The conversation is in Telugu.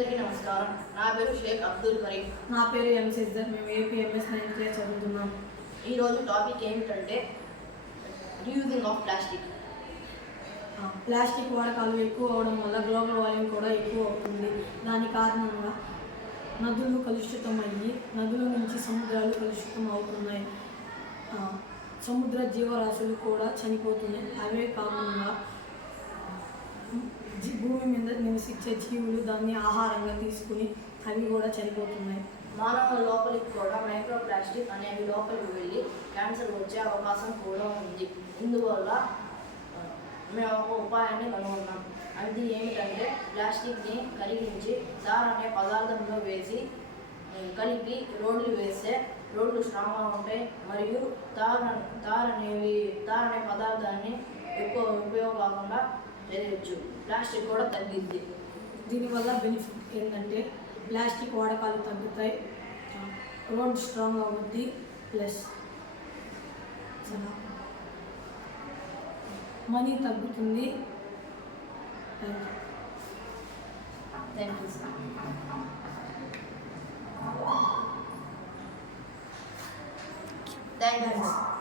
అందరికీ నమస్కారం. నా పేరు షేక్ అబ్దుల్ కరీం. నా పేరు ఎం సిద్దర్. మేము ఏపీఎంఎస్ 9th క్లాస్ చదువుతున్నాం. ఈరోజు టాపిక్ ఏమిటంటే రీయూజింగ్ ఆఫ్ ప్లాస్టిక్. ప్లాస్టిక్ వాడకాలు ఎక్కువ అవడం వల్ల గ్లోబల్ వార్మింగ్ కూడా ఎక్కువ అవుతుంది. దాని కారణంగా నదులు కలుషితమయ్యి నదుల నుంచి సముద్రాలు కలుషితం అవుతున్నాయి. సముద్ర జీవరాశులు కూడా చనిపోతున్నాయి. అవే కాకుండా భూమి మీద నివసించే జీవులు దాన్ని ఆహారంగా తీసుకుని అవి కూడా చనిపోతున్నాయి. మానవ లోపలికి కూడా మైక్రో ప్లాస్టిక్ అనేవి లోపలికి వెళ్ళి క్యాన్సర్ వచ్చే అవకాశం కూడా ఉంది. ఇందువల్ల మేము ఒక ఉపాయాన్ని కనుగొన్నాం. అది ఏమిటంటే ప్లాస్టిక్ని కరిగించి తార్ అనే పదార్థంలో వేసి కలిపి రోడ్లు వేస్తే రోడ్లు స్ట్రాంగ్గా ఉంటాయి. మరియు తార్ అనే పదార్థాన్ని ఎక్కువ ఉపయోగం కాకుండా చేయవచ్చు. ప్లాస్టిక్ కూడా తగ్గిద్ది. దీనివల్ల బెనిఫిట్ ఏంటంటే ప్లాస్టిక్ వాడకాలు తగ్గుతాయి, రోడ్ స్ట్రాంగ్ అవుద్ది, ప్లస్ మనీ తగ్గుతుంది. Thank you sir. Thank you.